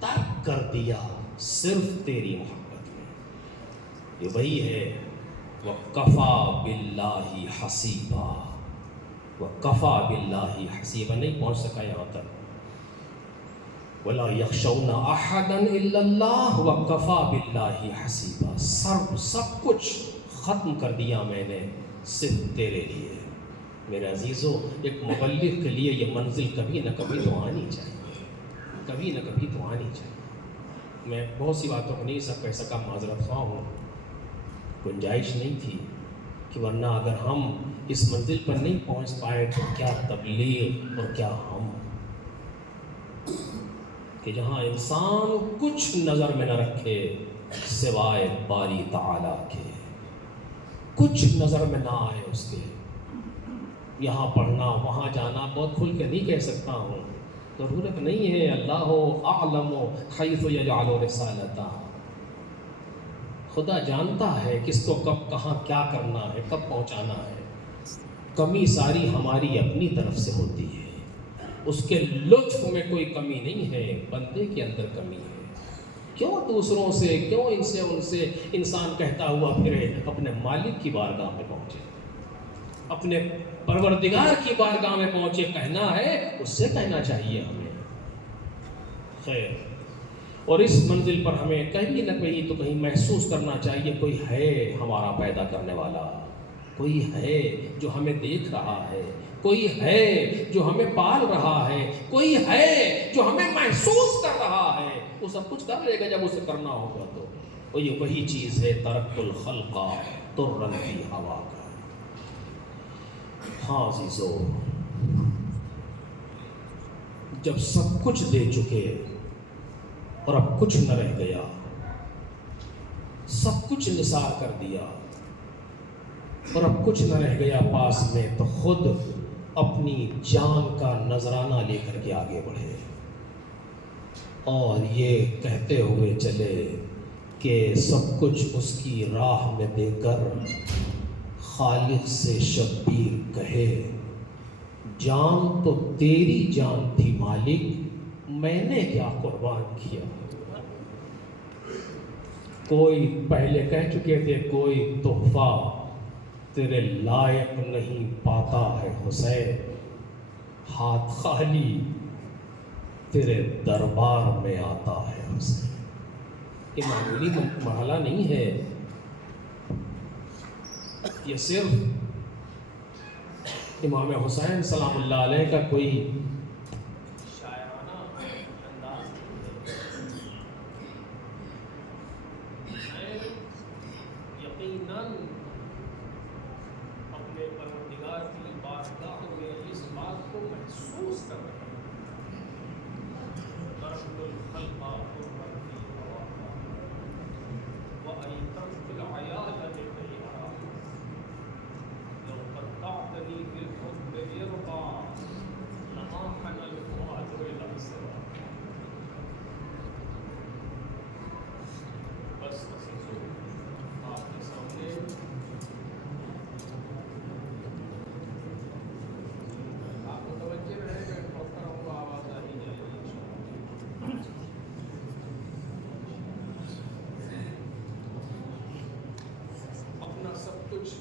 ترک کر دیا صرف تیری محبت میں۔ یہ وہی ہے وَكَفَى بِاللَّهِ حَسِيبًا، وَكَفَى بِاللَّهِ حَسِيبًا نہیں پہنچ سکا یہاں تک، وَلَا يَخْشَوْنَ أَحَدًا إِلَّا اللَّهُ وَكَفَى بِاللَّهِ حَسِيبًا، سب کچھ ختم کر دیا میں نے صرف تیرے لیے۔ میرے عزیزوں، ایک مبلغ کے لیے یہ منزل کبھی نہ کبھی تو آنی چاہیے، کبھی نہ کبھی تو آنی چاہیے۔ میں بہت سی باتوں کو نہیں سب کہہ سکا، معذرت خواہ ہوں، گنجائش نہیں تھی، کہ ورنہ اگر ہم اس منزل پر نہیں پہنچ پائے تو کیا تبلیغ اور کیا ہم، کہ جہاں انسان کچھ نظر میں نہ رکھے سوائے باری تعالیٰ کے، کچھ نظر میں نہ آئے اس کے، یہاں پڑھنا وہاں جانا بہت کھل کے نہیں کہہ سکتا ہوں، ضرورت نہیں ہے، اللہ اعلم حیث یجعل رسالتہ، خدا جانتا ہے کس کو کب کہاں کیا کرنا ہے، کب پہنچانا ہے۔ کمی ساری ہماری اپنی طرف سے ہوتی ہے، اس کے لطف میں کوئی کمی نہیں ہے، بندے کے اندر کمی ہے۔ کیوں دوسروں سے، کیوں ان سے انسان کہتا ہوا پھرے اپنے مالک کی بارگاہ میں پہنچے، اپنے پروردگار کی بارگاہ میں پہنچے، کہنا ہے اس سے کہنا چاہیے ہمیں۔ خیر، اور اس منزل پر ہمیں کہیں نہ کہیں تو کہیں محسوس کرنا چاہیے کوئی ہے ہمارا پیدا کرنے والا، کوئی ہے جو ہمیں دیکھ رہا ہے، کوئی ہے جو ہمیں پال رہا ہے، کوئی ہے جو ہمیں محسوس کر رہا ہے۔ وہ سب کچھ کر لے گا جب اسے کرنا ہوگا تو، اور یہ وہی چیز ہے ترک الخلق طرا فی ہواک۔ ہاں عزیزو، جب سب کچھ دے چکے اور اب کچھ نہ رہ گیا، سب کچھ نثار کر دیا اور اب کچھ نہ رہ گیا پاس میں، تو خود اپنی جان کا نذرانہ لے کر کے آگے بڑھے اور یہ کہتے ہوئے چلے کہ سب کچھ اس کی راہ میں دے کر خالق سے شبیر کہے، جان تو تیری جان تھی مالک، میں نے کیا قربان کیا۔ کوئی پہلے کہہ چکے تھے کوئی تحفہ تیرے لائق نہیں پاتا ہے حسین، ہاتھ خالی تیرے دربار میں آتا ہے حسین۔ یہ معمولی مرحلہ نہیں ہے، یہ صرف امام حسین سلام اللہ علیہ کا کوئی شاعرانہ انداز یقیناً اپنے پروردگار کی بارگاہ میں اس بات کو محسوس کر رہے ہیں ترک الخلق قربتی ہوا وَأَيْقَنْتُ الْعَيَالَ بِغَيْرِهَا لَوْ قَطَّعْتَنِي بِالْحُبِّ إِرْقًا لَمَا حَنَ الْفُؤَادُ إِلَىٰ سِوَاكَ. بس عزیزو، آپ کے سامنے آپ متوجہ رہے میں ٹھوکتا رہوں گا، آواز آ ہی جائے گی انشاءاللہ. اپنا سب کچھ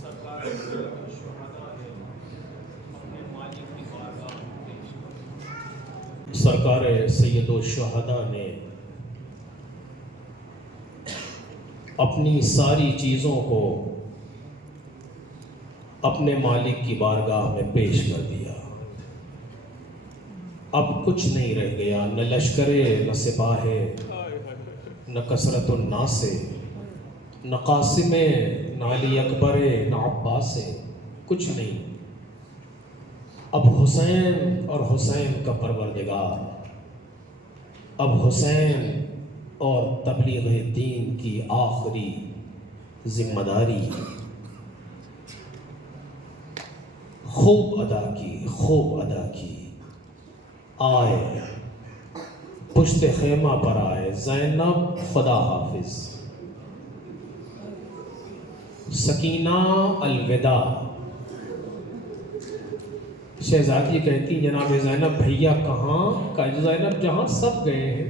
سرکار شہداء نے اپنے مالک کی بارگاہ میں پیش کیا. سرکار سید الشہداء نے اپنی ساری چیزوں کو اپنے مالک کی بارگاہ میں پیش کر دیا. اب کچھ نہیں رہ گیا، نہ لشکرے، نہ سپاہے، نہ کثرت الناس، نہ قاسم، نہ علی اکبر، نہ عباس، کچھ نہیں. اب حسین اور حسین کا پروردگار، اب حسین اور تبلیغ دین کی آخری ذمہ داری خوب ادا کی، خوب ادا کی. آئے پشت خیمہ پر آئے، زینب خدا حافظ، سکینہ الوداع. شہزادی کہتی جناب زینب بھیا کہاں؟ کہ زینب جہاں سب گئے ہیں.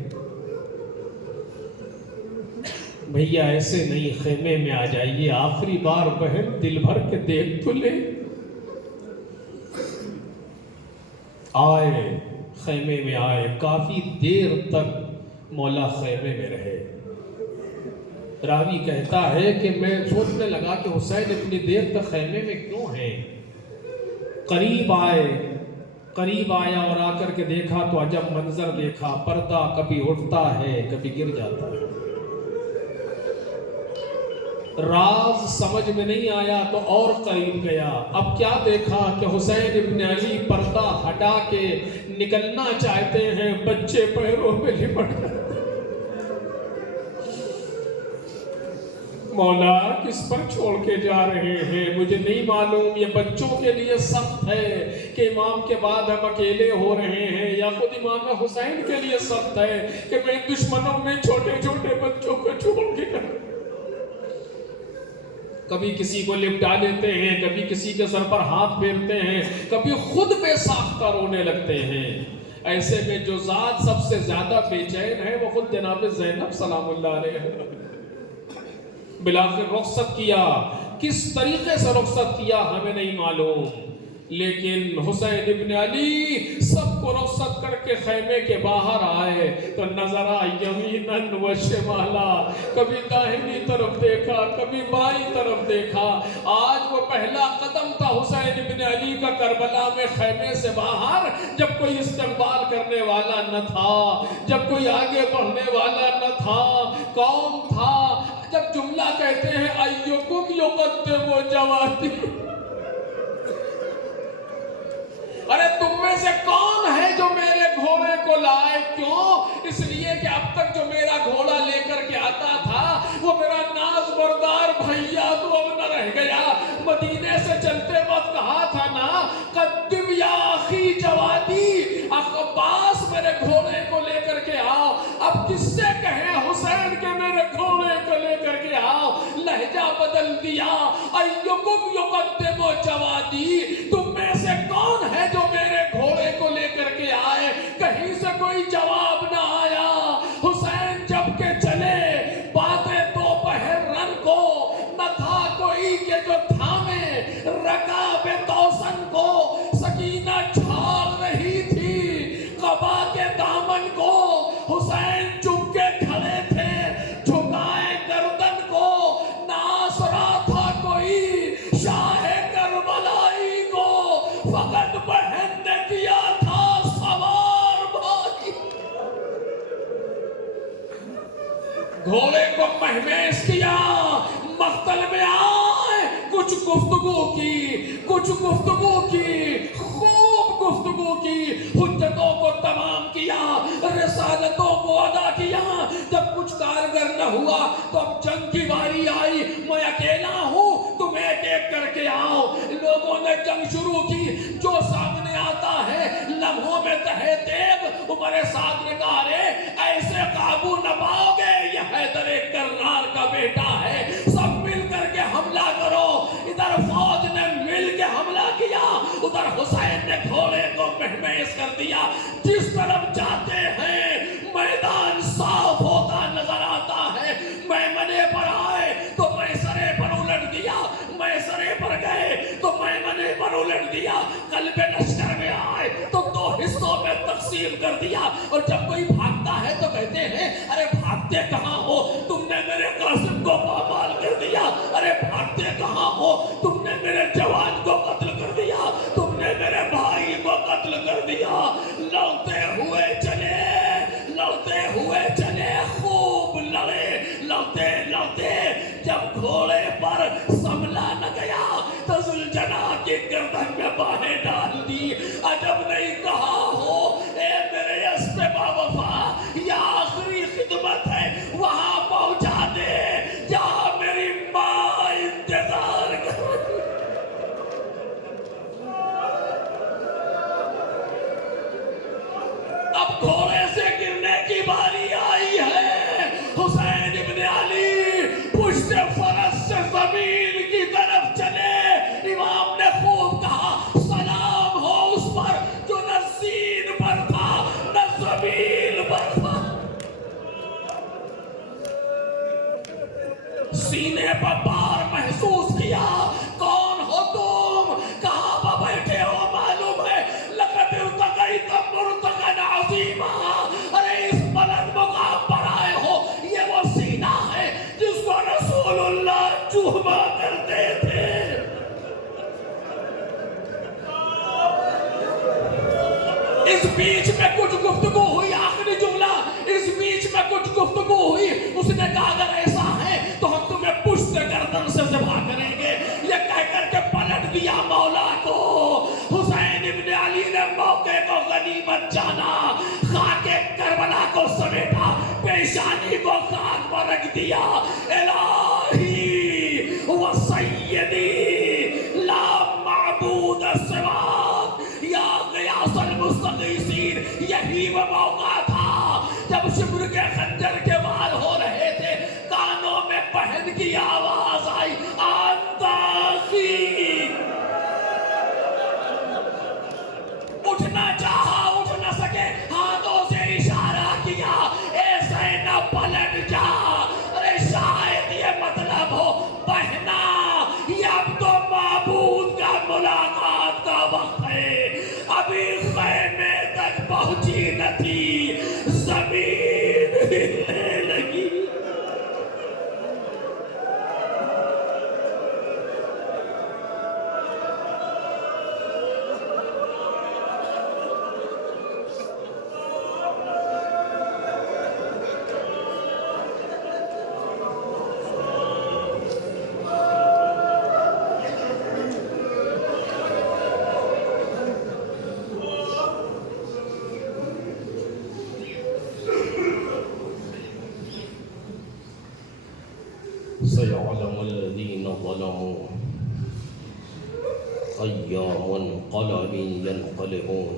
بھیا ایسے نہیں، خیمے میں آ جائیے، آخری بار بہن دل بھر کے دیکھ تو لے. آئے خیمے میں آئے، کافی دیر تک مولا خیمے میں رہے. راوی کہتا ہے کہ میں سوچنے لگا کہ حسین اتنی دیر تک خیمے میں کیوں ہیں. قریب آیا اور آ کر کے دیکھا تو عجب منظر دیکھا. پردہ کبھی اٹھتا ہے کبھی گر جاتا ہے. راز سمجھ میں نہیں آیا تو اور قریب گیا. اب کیا دیکھا کہ حسین ابن علی پردہ ہٹا کے نکلنا چاہتے ہیں، بچے پیروں میں لپٹ گئے. مولا کس پر چھوڑ کے جا رہے ہیں مجھے نہیں معلوم. یہ بچوں کے لیے سخت ہے کہ امام کے بعد ہم اکیلے ہو رہے ہیں، یا خود امام حسین کے لیے سخت ہے کہ میں دشمنوں میں چھوٹے چھوٹے بچوں کو چھوڑ کے جا. کبھی کسی کو لپٹا لیتے ہیں، کبھی کسی کے سر پر ہاتھ پھیرتے ہیں، کبھی خود بے ساختہ رونے لگتے ہیں. ایسے میں جو ذات سب سے زیادہ بے چین ہے وہ خود جناب زینب سلام اللہ علیہ ہے. بلاخر رخصت کیا. کس طریقے سے رخصت کیا ہمیں نہیں معلوم، لیکن حسین ابن علی سب کو رخصت کر کے خیمے کے باہر آئے تو نظر یمیناً و شمالا، کبھی داہنی طرف دیکھا کبھی بائیں طرف دیکھا. آج وہ پہلا قدم تھا حسین ابن علی کا کربلا میں خیمے سے باہر، جب کوئی استقبال کرنے والا نہ تھا، جب کوئی آگے بڑھنے والا نہ تھا. کون تھا؟ جب جملہ کہتے ہیں ایکم یقدم جوادی، ارے تم میں سے کون ہے جو میرے گھوڑے کو لائے؟ کیوں؟ اس لیے کہ اب تک جو میرا گھوڑا لے کر کے آتا تھا وہ میرا ناز بردار بھیا تو اب نہ رہ گیا. مدینے سے چلتے وقت کہا تھا نا قدم یا اخی جوادی، عباس میرے گھوڑے کو لے کر کے آؤ. اب کس سے کہیں حسین کے میرے گھوڑے کو لے کر کے آؤ؟ لہجہ بدل دیا. ایکم یقدم جوادی، تم میں سے کون ہے جو میرے گھوڑے کو لے کر کے آئے؟ کہیں سے کوئی جواب نہ آیا. حسین جب کے چلے باتیں دوپہر رن کو، نہ تھا کوئی کہ جو تھامے رکاب توسن کو. سکینہ چھاڑ رہی تھی قبا کے دامن کو، حسین چپ کے کھڑے تھے جھکائے گردن کو. نہ گھوڑے کو مہمیز کیا، مقتل میں آئے، کچھ گفتگو کی، خوب گفتگو کی، حجتوں کو تمام کیا، رسالتوں کو ادا کیا۔ جب کچھ کارگر نہ ہوا تو اب جنگ کی باری آئی، میں اکیلا ہوں، تم ایک ایک کر کے آؤ۔ لوگوں نے جنگ شروع کی، جو سامنے آتا ہے لمحوں میں تہے تیغ۔ عمر سعد نے کہا رے ایسے قابو نہ پاؤ گے، یہ حیدر کرار کا بیٹا ہے، سب مل کر کے حملہ کرو۔ ادھر فوج نے مل کے حملہ کیا، ادھر حسین نے گھوڑے کو مہمیز کر دیا۔ جس طرف جاتے ہیں میدان صاف ہوتا نظر آتا ہے۔ میمنے پر آئے تو میسرے پر الٹ دیا، میسرے پر گئے تو میمنے پر الٹ دیا۔ قلب لشکر میں آئے تو دو حصوں میں تقسیم کر دیا۔ اور جب کوئی بھاگتا ہے تو کہتے ہیں ارے بھاگتے کہاں ہو، تم نے میرے قاسم کو پامال کر دیا۔ ارے بھاگتے کہاں ہو، تم نے میرے جوان کو قتل کر دیا، تم نے میرے بھائی کو قتل کر دیا۔ لڑتے ہوئے چلے، خوب لڑے، لڑتے جب گھوڑے پر سنبھلا نہ گیا تو ذوالجناح کی گردن میں باہیں ڈال دی۔ عجب نہیں کہا ہو اے میرے اسب باوفا، یہ آخری خدمت ہے، وہاں پہنچا دے جہاں میری ماں انتظار کر۔ اب گھوڑے سے گرنے کی باری آئی ہے۔ حسین ابن علی پشت فرس سے زمین کی طرف چلے۔ امام نے خوب کہا سلام ہو اس پر جو نہ زین پر تھا نہ زمین پر تھا۔ سینے پر بار محسوس کیا، کون ہو تم، کہاں پر بیٹھے ہو معلوم ہے، لقد ارتقیت مرتقا عظیما۔ ارے اس بلند مقام پر آئے ہو، یہ وہ سینہ ہے جس کو رسول اللہ چوما کرتے تھے۔ اس بیچ میں کچھ گفتگو ہوئی، آخری جملہ، اس بیچ میں کچھ گفتگو ہوئی۔ اس نے کہا اگر ایسا ہے تو ہم تمہیں پشت گردن سے ذبح کریں گے، یہ کہہ کر کے پلٹ دیا مولا کو۔ حسین ابن علی نے موقع کو غنیمت جانا، خاک کربلا کو سمیٹا، پیشانی کو خاک پر رکھ دیا۔ الہی و سیدی لا معبود سواک یا غیاث المستغیثین، یہی وہ موقع تھا جب شبر کے خنجر کے وار ہو رہے تھے، کانوں میں پہن کی آواز آئی آنتاخی۔ اٹھنا چاہا، اٹھ نہ سکے، ہاتھوں سے اشارہ کیا اے زینب پلٹ جا۔ ارے شاید یہ مطلب ہو بہنا یہ اب تو معبود کا ملاقات کا وقت ہے، ابھی خیمے تک پہنچی نہ تھی، زمین ہلنے لگی۔ سيعلم الذين ظلموا أي منقلب ينقلبون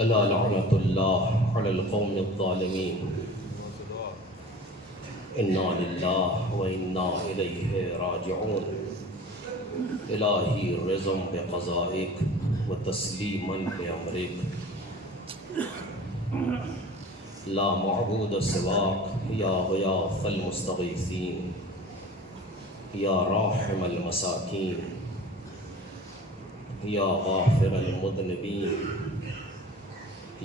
ألا لعنة الله على القوم الظالمين إنا لله وإنا إليه راجعون إلهي رضا بقضائك وتسليما بأمرك لا معبود سواك يا غياث المستغيثين يا راحم المساكين يا غافر المذنبين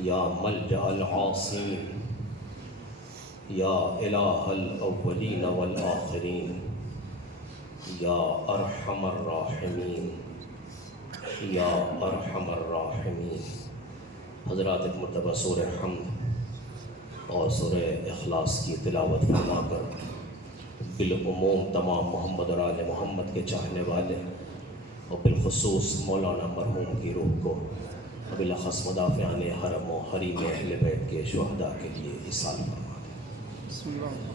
يا ملجأ العاصين يا إله الأولين والآخرين يا أرحم الراحمين يا أرحم الراحمين۔ حضرات ایک مرتبہ سورہ حمد اور سورہ اخلاص کی تلاوت فرما کر بالعموم تمام محمد اور آل محمد کے چاہنے والے اور بالخصوص مولانا مرحوم کی روح کو بالاخص مدافعان حرم و حریم اہل بیت کے شہداء کے لیے اصال فرما.